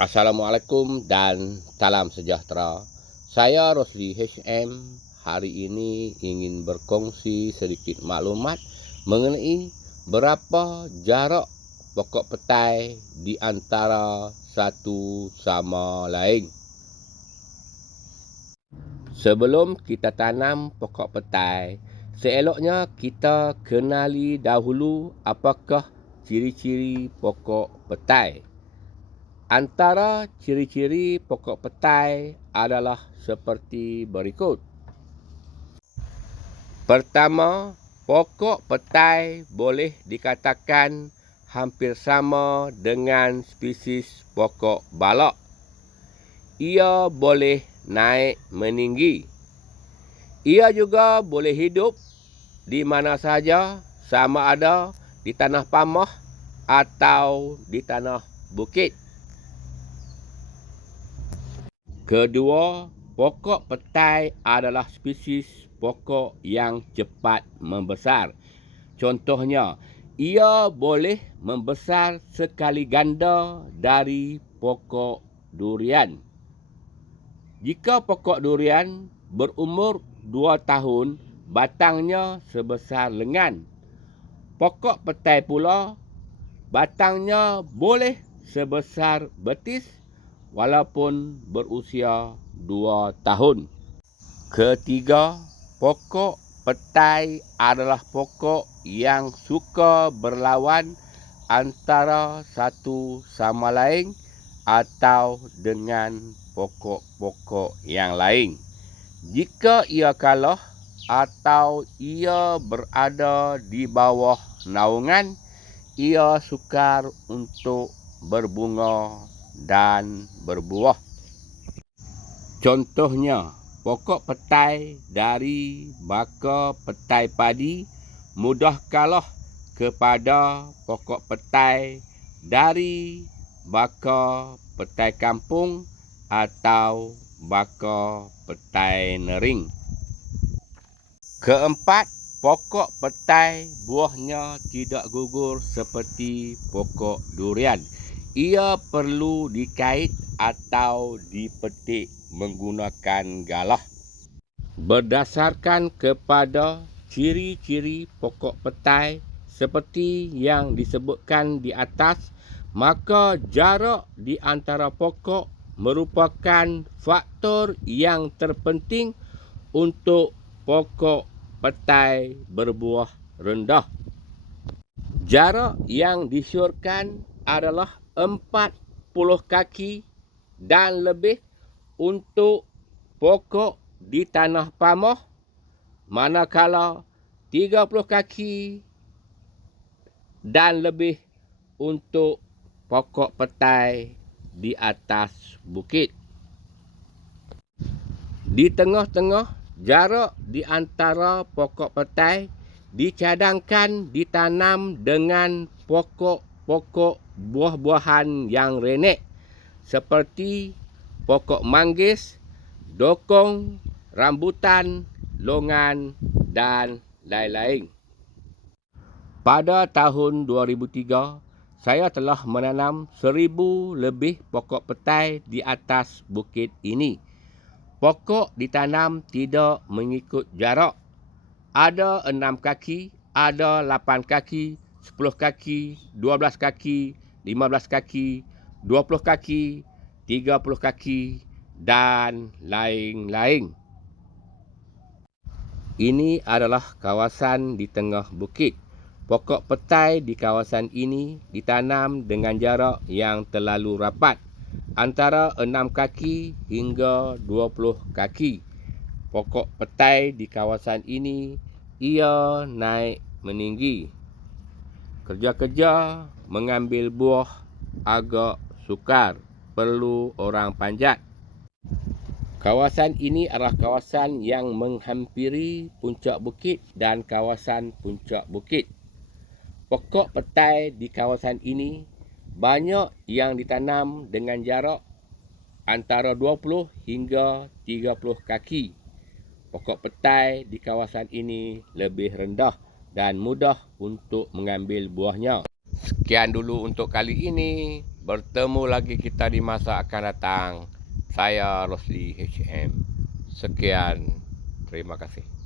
Assalamualaikum dan salam sejahtera. Saya Rosli HM. Hari ini ingin berkongsi sedikit maklumat mengenai berapa jarak pokok petai di antara satu sama lain. Sebelum kita tanam pokok petai, seeloknya kita kenali dahulu apakah ciri-ciri pokok petai. Antara ciri-ciri pokok petai adalah seperti berikut. Pertama, pokok petai boleh dikatakan hampir sama dengan spesies pokok balak. Ia boleh naik meninggi. Ia juga boleh hidup di mana saja, sama ada di tanah pamah atau di tanah bukit. Kedua, pokok petai adalah spesies pokok yang cepat membesar. Contohnya, ia boleh membesar sekali ganda dari pokok durian. Jika pokok durian berumur 2 tahun, batangnya sebesar lengan. Pokok petai pula, batangnya boleh sebesar betis walaupun berusia 2 tahun. Ketiga, pokok petai adalah pokok yang suka berlawan antara satu sama lain atau dengan pokok-pokok yang lain. Jika ia kalah atau ia berada di bawah naungan, ia sukar untuk berbunga dan berbuah. Contohnya, pokok petai dari baka petai padi mudah kalah kepada pokok petai dari baka petai kampung atau baka petai nering. Keempat, pokok petai buahnya tidak gugur seperti pokok durian. Ia perlu dikait atau dipetik menggunakan galah. Berdasarkan kepada ciri-ciri pokok petai seperti yang disebutkan di atas, maka jarak di antara pokok merupakan faktor yang terpenting untuk pokok petai berbuah rendah. Jarak yang disyorkan adalah 40 kaki dan lebih untuk pokok di tanah pamah, manakala 30 kaki dan lebih untuk pokok petai di atas bukit. Di tengah-tengah, jarak di antara pokok petai dicadangkan ditanam dengan pokok-pokok buah-buahan yang renek seperti pokok manggis, dokong, rambutan, longan dan lain-lain. Pada tahun 2003, saya telah menanam 1,000 lebih pokok petai di atas bukit ini. Pokok ditanam tidak mengikut jarak. Ada 6 kaki, ada 8 kaki, 10 kaki, 12 kaki, 15 kaki, 20 kaki, 30 kaki dan lain-lain. Ini adalah kawasan di tengah bukit. Pokok petai di kawasan ini ditanam dengan jarak yang terlalu rapat, antara 6 kaki hingga 20 kaki. Pokok petai di kawasan ini ia naik meninggi. Kerja-kerja mengambil buah agak sukar, perlu orang panjat. Kawasan ini adalah kawasan yang menghampiri puncak bukit dan kawasan puncak bukit. Pokok petai di kawasan ini banyak yang ditanam dengan jarak antara 20 hingga 30 kaki. Pokok petai di kawasan ini lebih rendah dan mudah untuk mengambil buahnya. Sekian dulu untuk kali ini. Bertemu lagi kita di masa akan datang. Saya Rosli HM. Sekian. Terima kasih.